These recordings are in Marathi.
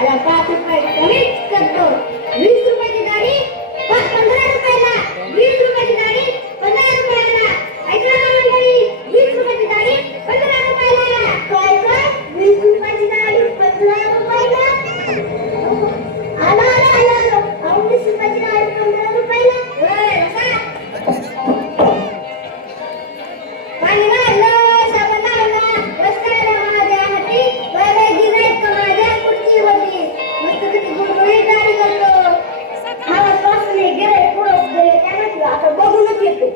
आता 5 रुपये कमीच करतो. 20 रुपयाची गाडी 15 रुपयाला. 20 रुपयाची गाडी 15 रुपयाला. ऐका ना मंडळी, 20 रुपयाची गाडी 15 रुपयाला. काय काय 20 रुपयाची गाडी 15 रुपयाला. आला आला आला आला. 20 रुपयाची गाडी 15 रुपयाला. ओय बसा. पाणी मारलं, साबण लावला, रस्त्याला माझ्या हाती, बाबा गिऱ्हाईक माझ्या खुर्चीवरती. मस्तपैकी गुळगुळीत गाडी करतो. मला पासून गिऱ्हाईक पुढंच गेले, काय माहिती आता बघूनच येतो.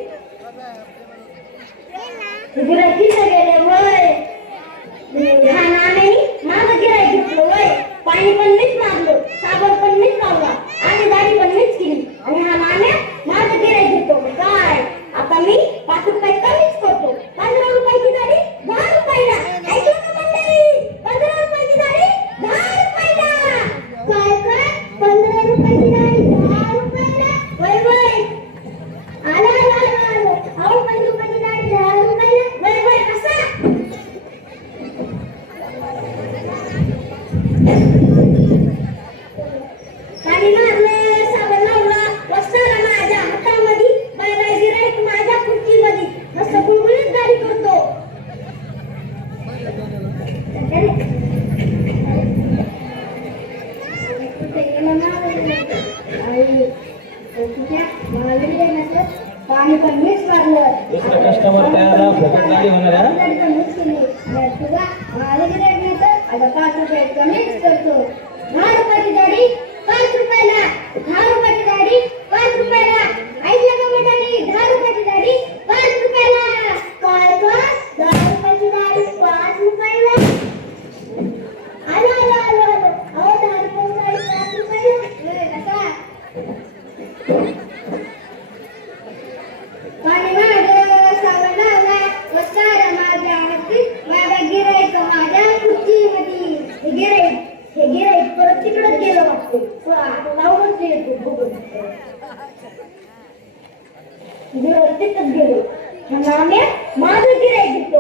गिऱ्हाईक तिथं गेले वय. हा नाण्यानी माझं गिऱ्हाईक घेतलं वय. पाणी पण मीच मारलं, साबण पण मीच लावला आणि दाढी पण मीच केली. आणि हा नाण्या माझं गिऱ्हाईक घेतो. काय आता मी 5 रुपये कमीच करतो. 15 रुपयाची गाडी 10 रुपयाला. ऐकलं का मंडळी? 15 रुपयाची गाडी 10 रुपयाला. काय काय 15 रुपयाची गाडी 10 रुपयाला. वय वय. आला आला आला आला. 15 रुपयाची गाडी 10 रुपयाला. वय वय कसा? पाणी मारलं, साबण लावला, वस्ताला माझ्या हातामध्ये, बाय बाय गिऱ्हाईक माझ्या खुर्चीमध्ये. मस्त गुळगुळीत गाडी करतो. पाणी पण मीच मारलं. दुसरा कस्टमर तयार फुकट गाडी होणार आहे. गाडी पण मीच केली. तुझा माझं गिऱ्हाईक नाही तर आता 5 रुपये कमीच करतो. 10 रुपयाची गाडी 5 रुपयाला. 10 रुपयाची गाडी 5 रुपयाला. ऐकलं का मंडळी? 10 रुपयाची गाडी 5 रुपयाला. काय काय 10 रुपयाची गाडी 5 रुपयाला. आलो आलो आलो आलो. 10 रुपयाची गाडी 5 रुपयाला. कसा? पाणी मारलं, साबण लावला, वस्ताला माझ्या हाती, बाबा गिऱ्हाईक माझ्या खुर्चीमध्ये. हे गिऱ्हाईक परत तिकडंच गेलं वाटतं. आता लावूनच येतो बघून. गिऱ्हाईक तिथंच गेलो. नाम्या माझं गिऱ्हाईक घेतो.